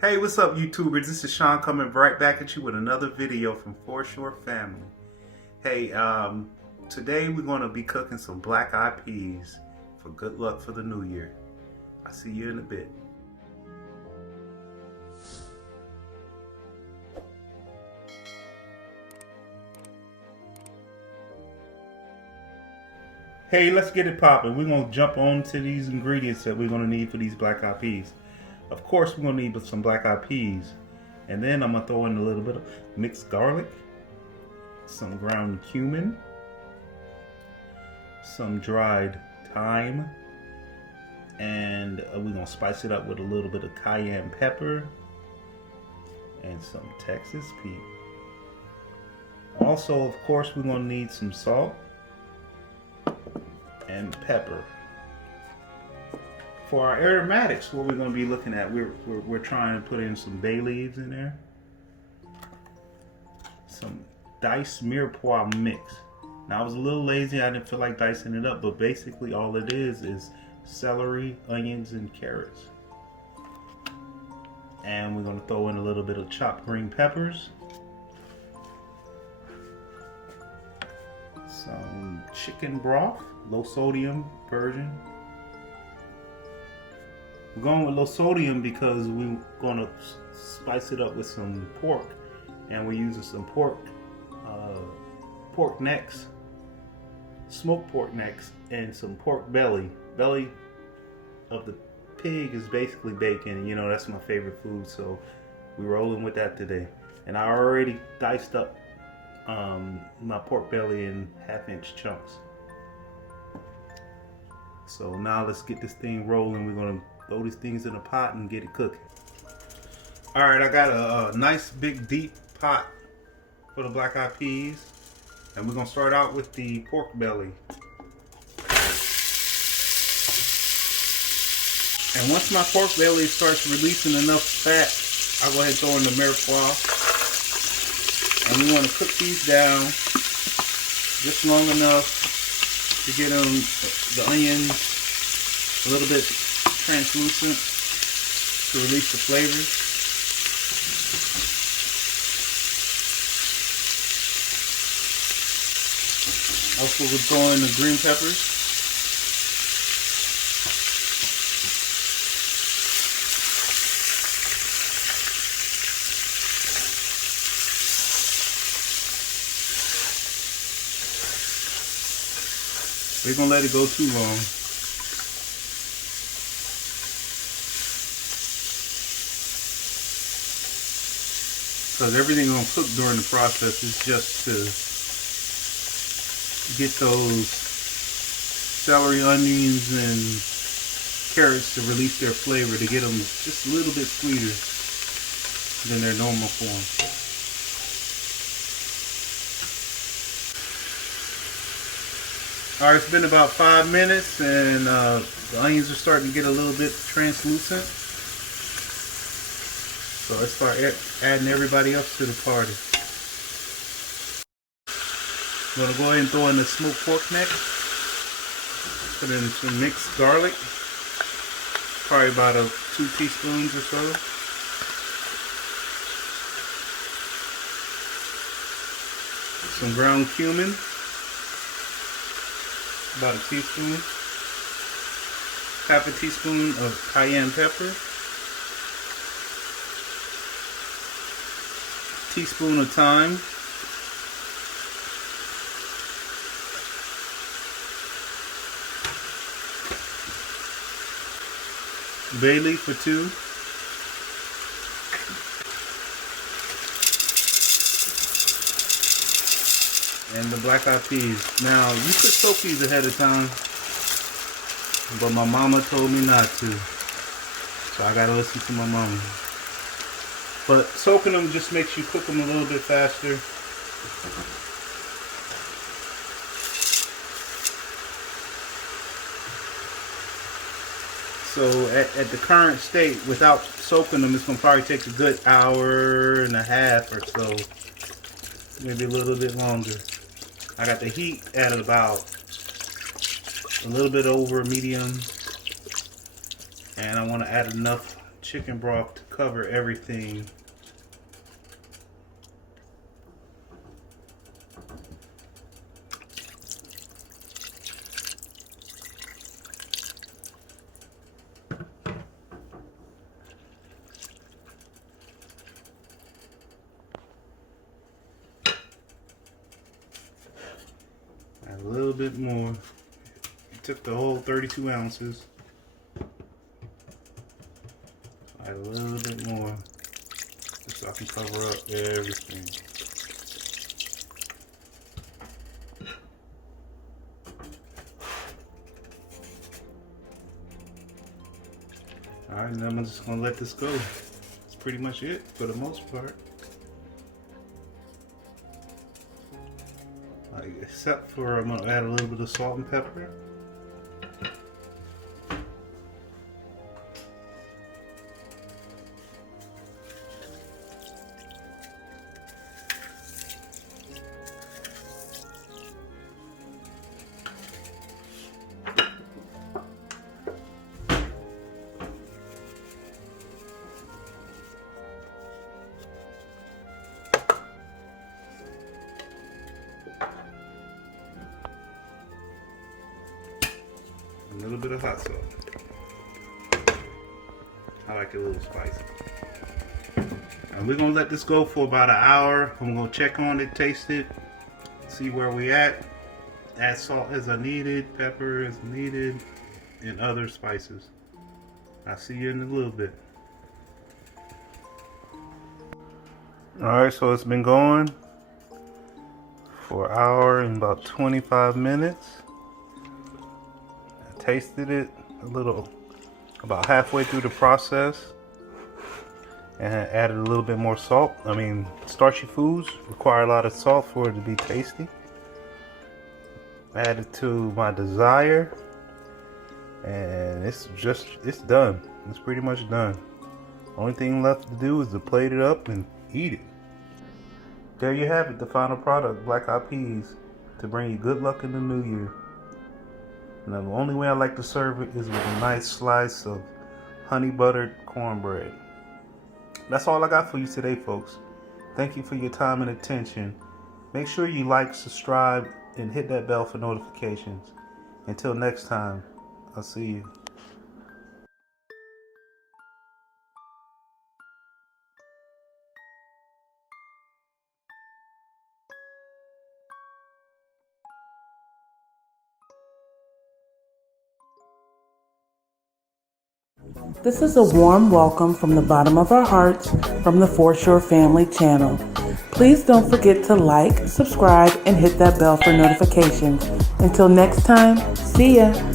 Hey, what's up, YouTubers? This is Sean coming right back at you with another video from Foreshore Family. Hey, today we're going to be cooking some black-eyed peas for good luck for the new year. I'll see you in a bit. Hey, let's get it popping. We're going to jump on to these ingredients that we're going to need for these black-eyed peas. Of course, we're going to need some black-eyed peas. And then I'm going to throw in a little bit of mixed garlic, some ground cumin, some dried thyme, and we're going to spice it up with a little bit of cayenne pepper and some Texas pea. Also, of course, we're going to need some salt and pepper. For our aromatics, what we're going to be looking at, we're trying to put in some bay leaves in there, some diced mirepoix mix. Now I was a little lazy, I didn't feel like dicing it up, but basically all it is celery, onions, and carrots. And we're going to throw in a little bit of chopped green peppers, some chicken broth, low sodium version. We're going with low sodium because we're going to spice it up with some pork, and we're using some pork necks, smoked pork necks, and some pork belly. Belly of the pig is basically bacon, and you know that's my favorite food, so we're rolling with that today. And I already diced up my pork belly in 1/2-inch chunks. So now let's get this thing rolling. We're going to throw these things in a pot and get it cooking. Alright, I got a nice big deep pot for the black-eyed peas. And we're going to start out with the pork belly. And once my pork belly starts releasing enough fat, I'll go ahead and throw in the mirepoix. And we want to cook these down just long enough to get them, the onions, a little bit translucent to release the flavors. Also, we'll throw in the green peppers. We're gonna let it go too long. Because everything gonna cook during the process is just to get those celery, onions, and carrots to release their flavor, to get them just a little bit sweeter than their normal form. Alright, it's been about 5 minutes, and the onions are starting to get a little bit translucent. So let's start adding everybody else to the party. I'm going to go ahead and throw in the smoked pork neck. Put in some mixed garlic. Probably about 2 teaspoons or so. Some ground cumin. About 1 teaspoon. 1/2 teaspoon of cayenne pepper. Teaspoon of thyme. Bay leaf for 2. And the black-eyed peas. Now, you could soak these ahead of time, but my mama told me not to. So I gotta listen to my mama. But soaking them just makes you cook them a little bit faster. So at the current state, without soaking them, it's gonna probably take a good 1.5 hours or so. Maybe a little bit longer. I got the heat at about a little bit over medium, and I want to add enough chicken broth to cover everything. Add a little bit more. Took the whole 32 ounces. Add a little bit more just so I can cover up everything. Alright, now I'm just gonna let this go. That's pretty much it for the most part. Except for I'm gonna add a little bit of salt and pepper. A little bit of hot sauce. I like it a little spicy. And we're gonna let this go for about an hour. I'm gonna check on it, taste it, see where we at. Add salt as I needed, pepper as needed, and other spices. I'll see you in a little bit. Alright, so it's been going for an hour and about 25 minutes. Tasted it a little, about halfway through the process, and added a little bit more salt. I mean, starchy foods require a lot of salt for it to be tasty. Added to my desire, and it's done. It's pretty much done. Only thing left to do is to plate it up and eat it. There you have it, the final product, black eyed peas, to bring you good luck in the new year. Now, the only way I like to serve it is with a nice slice of honey buttered cornbread. That's all I got for you today, folks. Thank you for your time and attention. Make sure you like, subscribe, and hit that bell for notifications. Until next time, I'll see you. This is a warm welcome from the bottom of our hearts from the Foreshore Family channel. Please don't forget to like, subscribe, and hit that bell for notifications. Until next time, see ya.